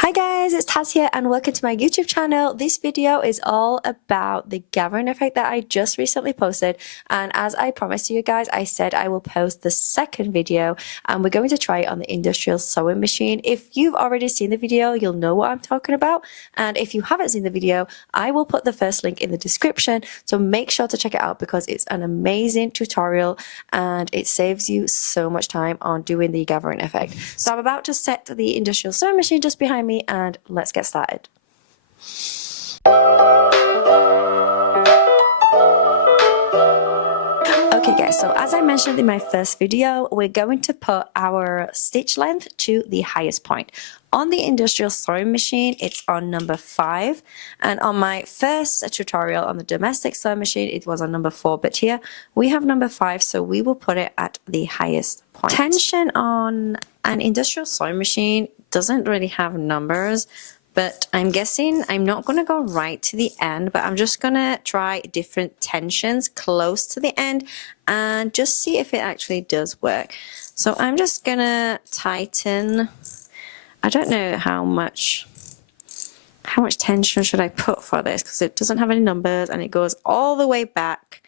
Hi guys, it's Taz here and welcome to my YouTube channel. This video is all about the gathering effect that I just recently posted, and as I promised you guys, I said I will post the second video and we're going to try it on the industrial sewing machine. If you've already seen the video, you'll know what I'm talking about, and if you haven't seen the video, I will put the first link in the description, so make sure to check it out because it's an amazing tutorial and it saves you so much time on doing the gathering effect. So I'm about to set the industrial sewing machine just behind me and let's get started. Okay guys, so as I mentioned in my first video, we're going to put our stitch length to the highest point. On the industrial sewing machine, it's on number 5, and on my first tutorial on the domestic sewing machine, it was on number 4, but here we have number 5, so we will put it at the highest point. Tension on an industrial sewing machine doesn't really have numbers, but I'm guessing I'm not going to go right to the end, but I'm just going to try different tensions close to the end and just see if it actually does work. So I'm just going to tighten. I don't know how much tension should I put for this because it doesn't have any numbers and it goes all the way back.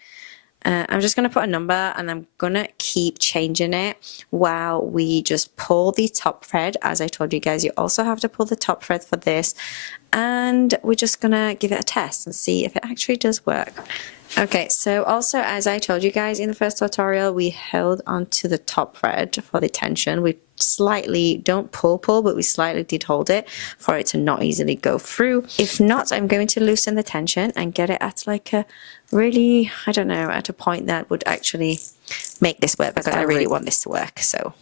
I'm just going to put a number and I'm going to keep changing it while we just pull the top thread. As I told you guys, you also have to pull the top thread for this, and we're just going to give it a test and see if it actually does work. Okay, so also as I told you guys in the first tutorial, we held onto the top thread for the tension. We slightly, don't pull, but we slightly did hold it for it to not easily go through. If not, I'm going to loosen the tension and get it at like a really, I don't know, at a point that would actually make this work because I really want this to work. So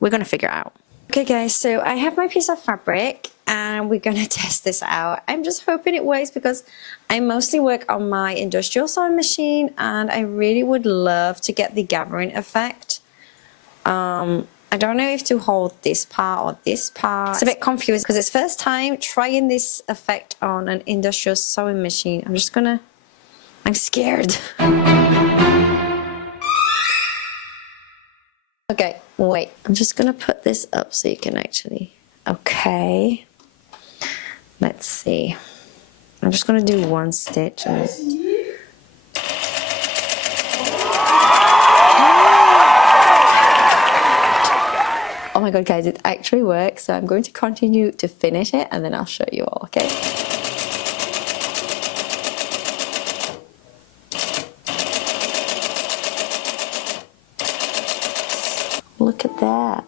we're going to figure it out. Okay guys, so I have my piece of fabric and we're going to test this out. I'm just hoping it works because I mostly work on my industrial sewing machine and I really would love to get the gathering effect. I don't know if to hold this part or this part. It's a bit confusing because it's first time trying this effect on an industrial sewing machine. I'm scared. Okay, wait. I'm just going to put this up so you can actually... Okay. Let's see. I'm just going to do one stitch. Oh my god, guys, it actually works. So I'm going to continue to finish it and then I'll show you all, okay? Look at that.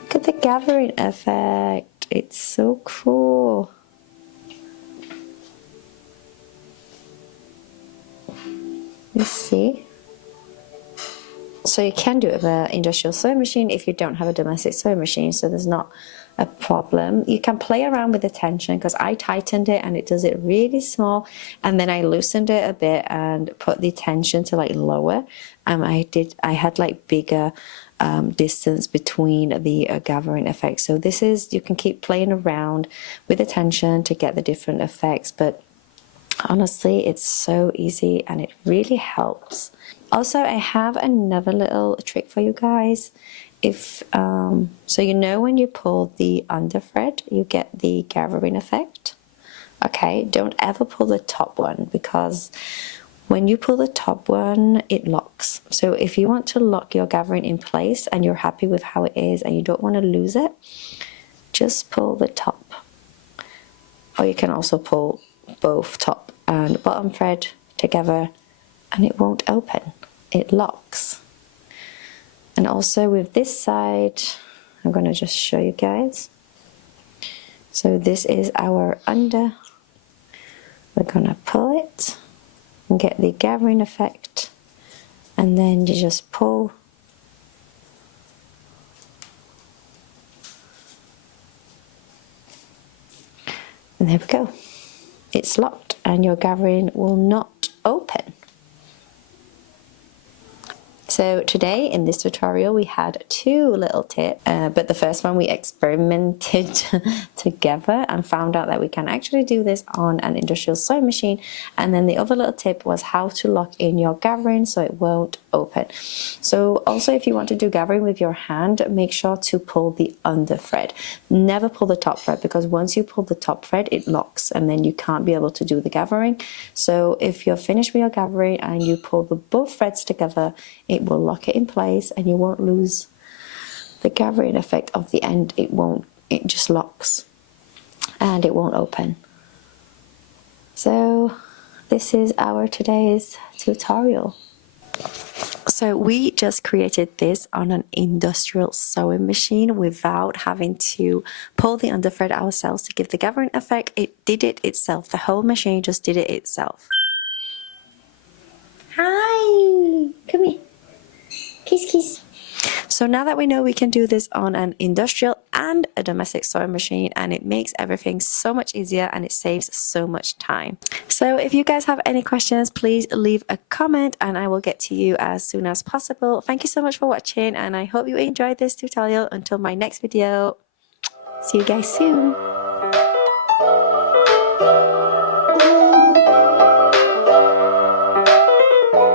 Look at the gathering effect. It's so cool. You see? So you can do it with an industrial sewing machine if you don't have a domestic sewing machine, so there's not a problem. You can play around with the tension because I tightened it and it does it really small, and then I loosened it a bit and put the tension to like lower. I had like bigger distance between the gathering effects. So this is, you can keep playing around with the tension to get the different effects, but honestly it's so easy and it really helps. Also, I have another little trick for you guys. If so, you know when you pull the under thread, you get the gathering effect. Okay, don't ever pull the top one because when you pull the top one, it locks. So if you want to lock your gathering in place and you're happy with how it is and you don't want to lose it, just pull the top. Or you can also pull both top and bottom thread together and it won't open. It locks. And also with this side, I'm going to just show you guys. So this is our under. We're going to pull it and get the gathering effect, and then you just pull. And there we go. It's locked and your gathering will not open. So today in this tutorial we had two little tips, but the first one we experimented together and found out that we can actually do this on an industrial sewing machine. And then the other little tip was how to lock in your gathering so it won't open. So also, if you want to do gathering with your hand, make sure to pull the under thread. Never pull the top thread, because once you pull the top thread it locks and then you can't be able to do the gathering. So if you're finished with your gathering and you pull the both threads together, it will lock it in place and you won't lose the gathering effect of the end. It just locks and it won't open. So this is our today's tutorial. So we just created this on an industrial sewing machine without having to pull the under thread ourselves to give the gathering effect. It did it itself. The whole machine just did it itself. Hi, come here. Kiss, kiss. So now that we know we can do this on an industrial and a domestic sewing machine, and it makes everything so much easier and it saves so much time. So if you guys have any questions, please leave a comment and I will get to you as soon as possible. Thank you so much for watching and I hope you enjoyed this tutorial. Until my next video, see you guys soon.